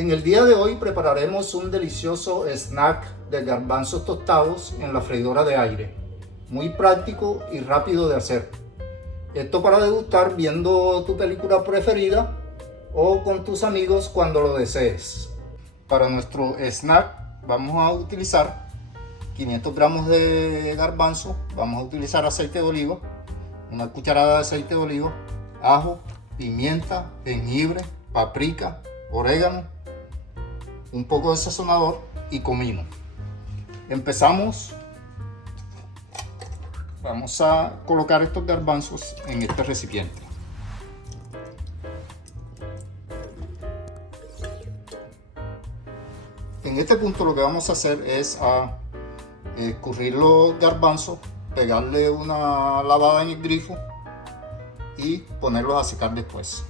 En el día de hoy prepararemos un delicioso snack de garbanzos tostados en la freidora de aire. Muy práctico y rápido de hacer. Esto para degustar viendo tu película preferida o con tus amigos cuando lo desees. Para nuestro snack vamos a utilizar 500 gramos de garbanzo, vamos a utilizar aceite de oliva, una cucharada de aceite de oliva, ajo, pimienta, jengibre, paprika, orégano, un poco de sazonador y comino. Empezamos. Vamos a colocar estos garbanzos en este recipiente. En este punto lo que vamos a hacer es escurrir los garbanzos, pegarle una lavada en el grifo y ponerlos a secar después.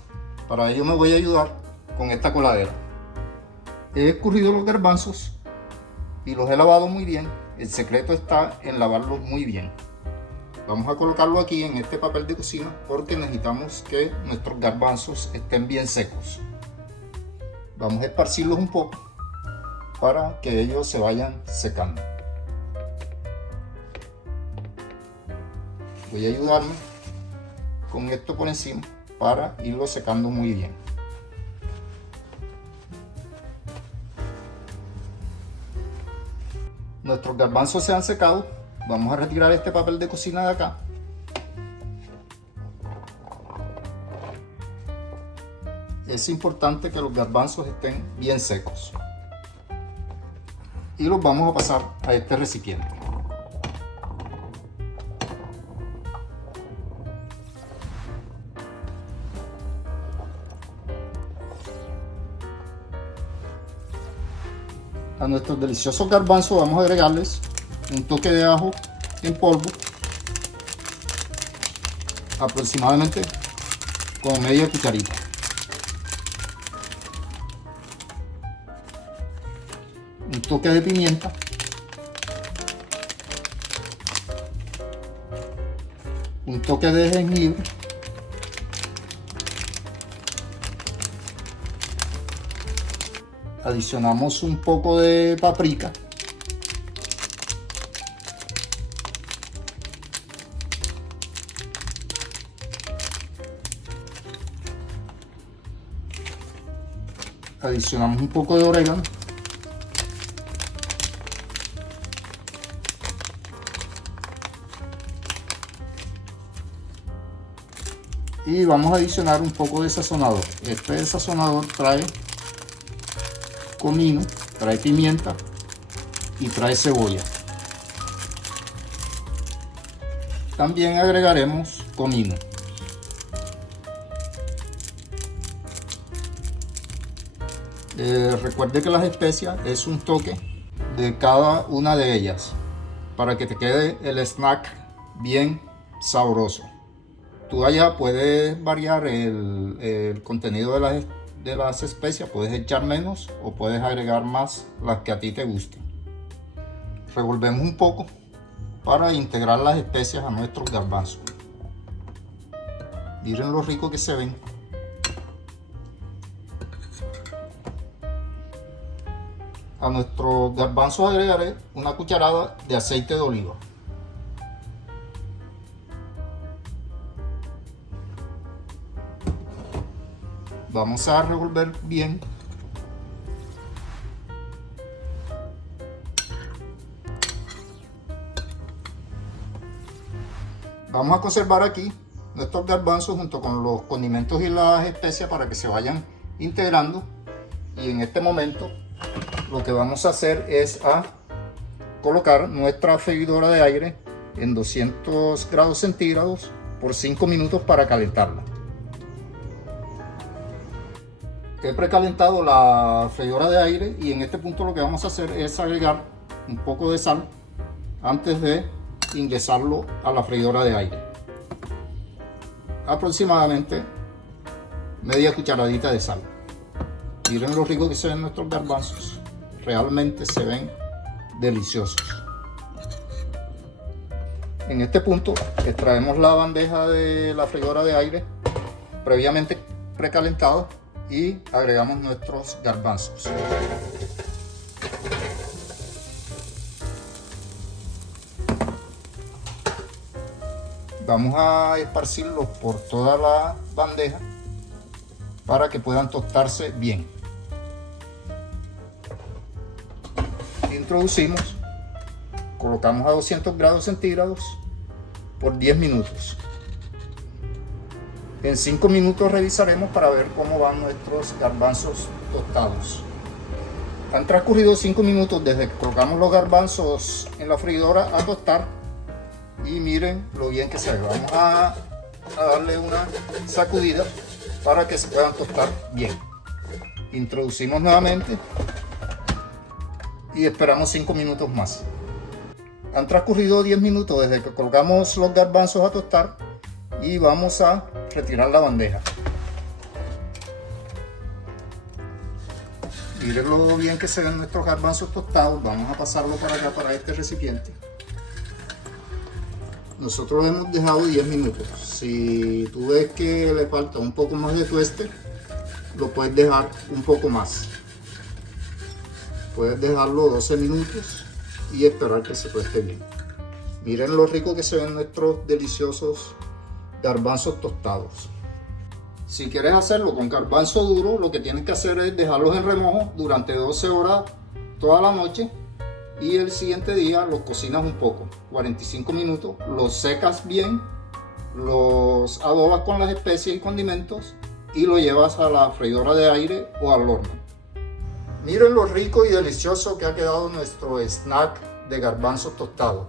Para ello me voy a ayudar con esta coladera. He escurrido los garbanzos y los he lavado muy bien. El secreto está en lavarlos muy bien. Vamos a colocarlo aquí en este papel de cocina porque necesitamos que nuestros garbanzos estén bien secos. Vamos a esparcirlos un poco para que ellos se vayan secando. Voy a ayudarme con esto por encima para irlo secando muy bien. Nuestros garbanzos se han secado. Vamos a retirar este papel de cocina de acá. Es importante que los garbanzos estén bien secos. Y los vamos a pasar a este recipiente. A nuestros deliciosos garbanzos vamos a agregarles un toque de ajo en polvo, aproximadamente con media cucharita. Un toque de pimienta. Un toque de jengibre. Adicionamos un poco de paprika. Adicionamos un poco de orégano. Y vamos a adicionar un poco de sazonador. Este sazonador trae comino, trae pimienta y trae cebolla. También agregaremos comino. Recuerde que las especias es un toque de cada una de ellas para que te quede el snack bien sabroso. Tú allá puedes variar el contenido de las especias, puedes echar menos o puedes agregar más las que a ti te gusten. Revolvemos un poco para integrar las especias a nuestros garbanzos. Miren lo rico que se ven. A nuestros garbanzos agregaré una cucharada de aceite de oliva. Vamos a revolver bien. Vamos a conservar aquí nuestros garbanzos junto con los condimentos y las especias para que se vayan integrando. Y en este momento lo que vamos a hacer es colocar nuestra freidora de aire en 200 grados centígrados por 5 minutos para calentarla. He precalentado la freidora de aire y en este punto lo que vamos a hacer es agregar un poco de sal antes de ingresarlo a la freidora de aire. Aproximadamente media cucharadita de sal. Miren lo rico que se ven nuestros garbanzos. Realmente se ven deliciosos. En este punto extraemos la bandeja de la freidora de aire previamente precalentada y agregamos nuestros garbanzos. Vamos a esparcirlos por toda la bandeja para que puedan tostarse bien. Introducimos, colocamos a 200 grados centígrados por 10 minutos. En 5 minutos revisaremos para ver cómo van nuestros garbanzos tostados. Han transcurrido 5 minutos desde que colocamos los garbanzos en la freidora a tostar y miren lo bien que se ve. Vamos a darle una sacudida para que se puedan tostar bien. Introducimos nuevamente y esperamos 5 minutos más. Han transcurrido 10 minutos desde que colocamos los garbanzos a tostar y vamos a retirar la bandeja. Miren lo bien que se ven nuestros garbanzos tostados. Vamos a pasarlo para acá, para este recipiente. Nosotros lo hemos dejado 10 minutos. Si tú ves que le falta un poco más de tueste, lo puedes dejar un poco más. Puedes dejarlo 12 minutos y esperar que se tueste bien. Miren lo rico que se ven nuestros deliciosos garbanzos tostados. Si quieres hacerlo con garbanzo duro, lo que tienes que hacer es dejarlos en remojo durante 12 horas toda la noche y el siguiente día los cocinas un poco, 45 minutos, los secas bien, los adobas con las especies y condimentos y lo llevas a la freidora de aire o al horno. Miren lo rico y delicioso que ha quedado nuestro snack de garbanzos tostados.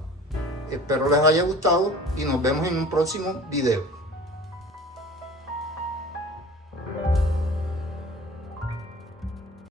Espero les haya gustado y nos vemos en un próximo video.